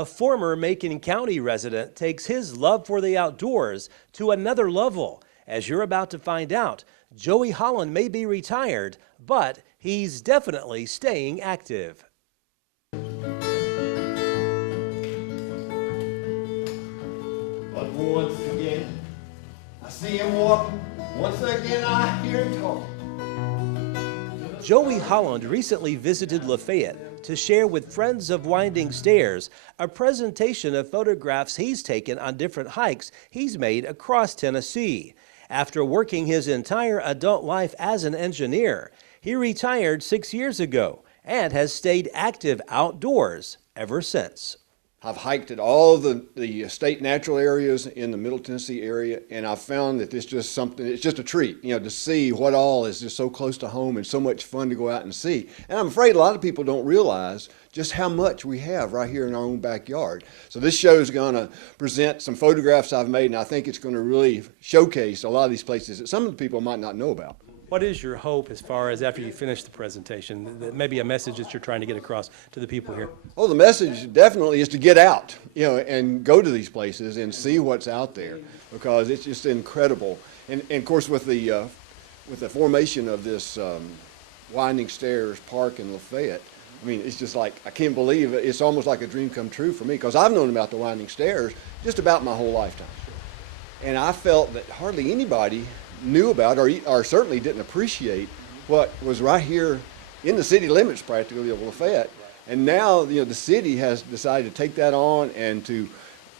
A former Macon County resident takes his love for the outdoors to another level. As you're about to find out, Joey Holland may be retired, but he's definitely staying active. But once again, I see him walking. Once again, I hear him talking. Joey Holland recently visited Lafayette to share with Friends of Winding Stairs a presentation of photographs he's taken on different hikes he's made across Tennessee. After working his entire adult life as an engineer, he retired 6 years ago and has stayed active outdoors ever since. I've hiked at all the state natural areas in the Middle Tennessee area, and I've found that it's just something, it's just a treat, you know, to see what all is just so close to home and so much fun to go out and see. And I'm afraid a lot of people don't realize just how much we have right here in our own backyard. So this show is going to present some photographs I've made, and I think it's going to really showcase a lot of these places that some of the people might not know about. What is your hope as far as after you finish the presentation, maybe a message that you're trying to get across to the people here? Oh, the message definitely is to get out, you know, and go to these places and see what's out there, because it's just incredible. And of course, with the formation of this Winding Stairs Park in Lafayette, I mean, it's just like, I can't believe it. It's almost like a dream come true for me, because I've known about the Winding Stairs just about my whole lifetime. And I felt that hardly anybody knew about or certainly didn't appreciate what was right here in the city limits practically of Lafayette. And now, you know, the city has decided to take that on and to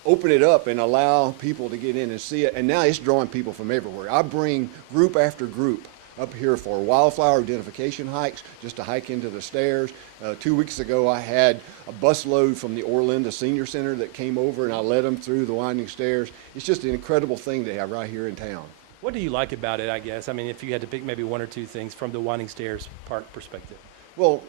open it up and allow people to get in and see it. And now it's drawing people from everywhere. I bring group after group up here for wildflower identification hikes, just to hike into the stairs. 2 weeks ago, I had a busload from the Orlinda Senior Center that came over, and I led them through the Winding Stairs. It's just an incredible thing to have right here in town. What do you like about it, I guess? I mean, if you had to pick maybe one or two things from the Winding Stairs Park perspective. Well,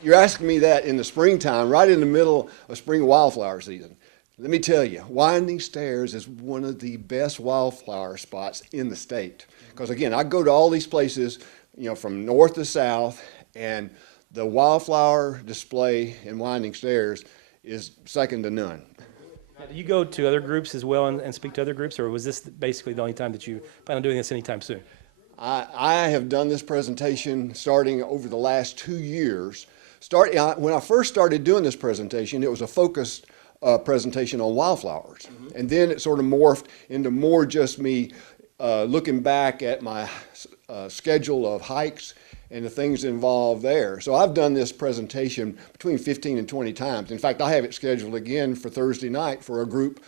you're asking me that in the springtime, right in the middle of spring wildflower season. Let me tell you, Winding Stairs is one of the best wildflower spots in the state. Because again, I go to all these places, you know, from north to south, and the wildflower display in Winding Stairs is second to none. Now, do you go to other groups as well and speak to other groups, or was this basically the only time that you plan on doing this anytime soon? I have done this presentation starting over the last 2 years. When I first started doing this presentation, it was a focused presentation on wildflowers. Mm-hmm. And then it sort of morphed into more just me looking back at my schedule of hikes and the things involved there. So I've done this presentation between 15 and 20 times. In fact, I have it scheduled again for Thursday night for a group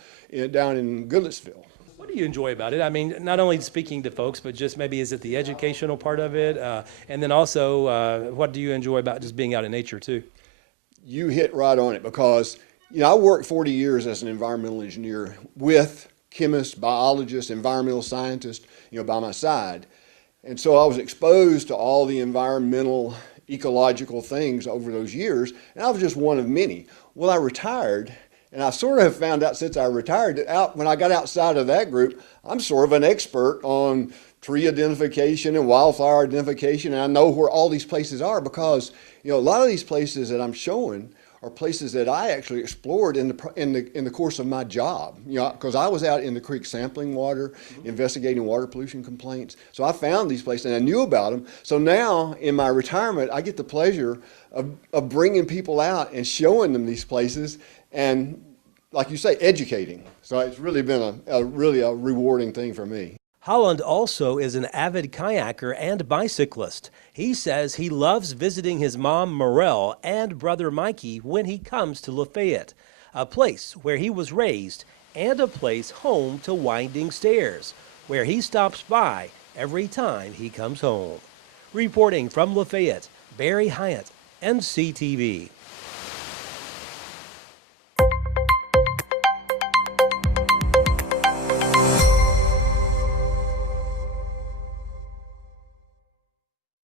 down in Goodlettsville. What do you enjoy about it? I mean, not only speaking to folks, but just maybe is it the educational part of it? And then also, what do you enjoy about just being out in nature too? You hit right on it, because, you know, I worked 40 years as an environmental engineer with chemists, biologists, environmental scientists, you know, by my side. And so I was exposed to all the environmental, ecological things over those years, and I was just one of many. Well, I retired, and I sort of have found out since I retired that when I got outside of that group, I'm sort of an expert on tree identification and wildflower identification, and I know where all these places are, because, you know, a lot of these places that I'm showing are places that I actually explored in the course of my job. You know, because I was out in the creek sampling water, investigating water pollution complaints. So I found these places and I knew about them. So now in my retirement, I get the pleasure of bringing people out and showing them these places and, like you say, educating. So it's really been a rewarding thing for me. Holland also is an avid kayaker and bicyclist. He says he loves visiting his mom, Morel, and brother Mikey when he comes to Lafayette, a place where he was raised and a place home to Winding Stairs, where he stops by every time he comes home. Reporting from Lafayette, Barry Hyatt, NCTV.